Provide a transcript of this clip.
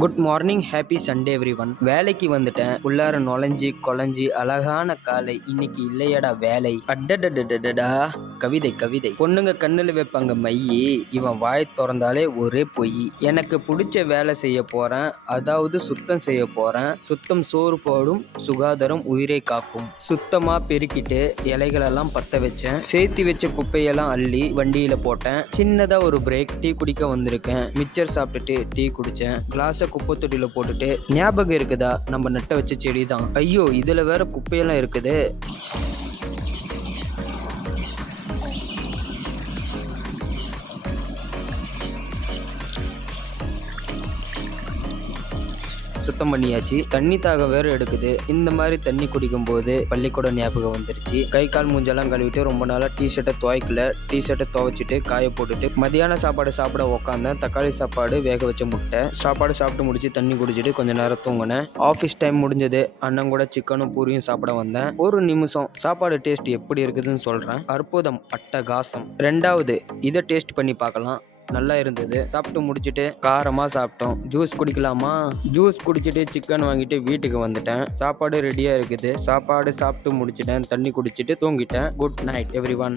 Good morning, happy Sunday every one. வேலைக்கு வந்துட்டேன். உள்ளார நுழைஞ்சி கொலைஞ்சி அழகான காலை. இன்னைக்கு இல்லையடா வேலை. அடடடடடா. கவிதை கவிதை. பொண்ணுங்க கண்ணுல வைப்பாங்க மையி, இவன் வாய் திறந்தாலே ஒரே பொய். எனக்கு பிடிச்ச வேலை செய்ய போறேன், அதாவது சுத்தம் செய்ய போறேன். சுத்தம் சோறு போடும், சுகாதாரம் உயிரை காக்கும். சுத்தமா பெருக்கிட்டு இலைகளெல்லாம் பத்த வச்சேன். சேர்த்து வச்ச குப்பையெல்லாம் அள்ளி வண்டியில போட்டேன். சின்னதா ஒரு பிரேக். டீ குடிக்க வந்திருக்கேன். மிச்சர் சாப்பிட்டுட்டு டீ குடிச்சேன். கிளாஸ குப்பை தொட்டியில போட்டுட்டு, ஞாபகம் இருக்குதா நம்ம நட்ட வச்ச செடி தான். ஐயோ இதுல வேற குப்பையெல்லாம் இருக்குது. சுத்தம் பண்ணியாச்சு. தண்ணி தாகம் வேற எடுக்குது. இந்த மாதிரி தண்ணி குடிக்கும் போது பள்ளிக்கூட ஞாபகம் வந்துருச்சு. கை கால் மூஞ்செல்லாம் கழுவிட்டு ரொம்ப நாளா டிஷர்ட்டை துவைக்கல. டிஷர்ட்டை துவைச்சிட்டு காய போட்டுட்டு மதியான சாப்பாடு சாப்பிட உக்காந்தேன். தக்காளி சாப்பாடு, வேக வச்ச முட்டை. சாப்பாடு சாப்பிட்டு முடிச்சு தண்ணி குடிச்சிட்டு கொஞ்ச நேரம் தூங்கினேன். ஆஃபீஸ் டைம் முடிஞ்சது. அண்ணன் கூட சிக்கனும் பூரியும் சாப்பிட வந்தேன். ஒரு நிமிஷம். சாப்பாடு டேஸ்ட் எப்படி இருக்குதுன்னு சொல்றேன். அற்புதம், அட்டகாசம். ரெண்டாவது இதை டேஸ்ட் பண்ணி பார்க்கலாம். நல்லா இருந்தது. சாப்பிட்டு முடிச்சுட்டு காரமா சாப்பிட்டோம். ஜூஸ் குடிக்கலாமா? ஜூஸ் குடிச்சிட்டு சிக்கன் வாங்கிட்டு வீட்டுக்கு வந்துட்டேன். சாப்பாடு ரெடியா இருக்குது. சாப்பாடு சாப்பிட்டு முடிச்சிட்டேன். தண்ணி குடிச்சிட்டு தூங்கிட்டேன். Good night every one.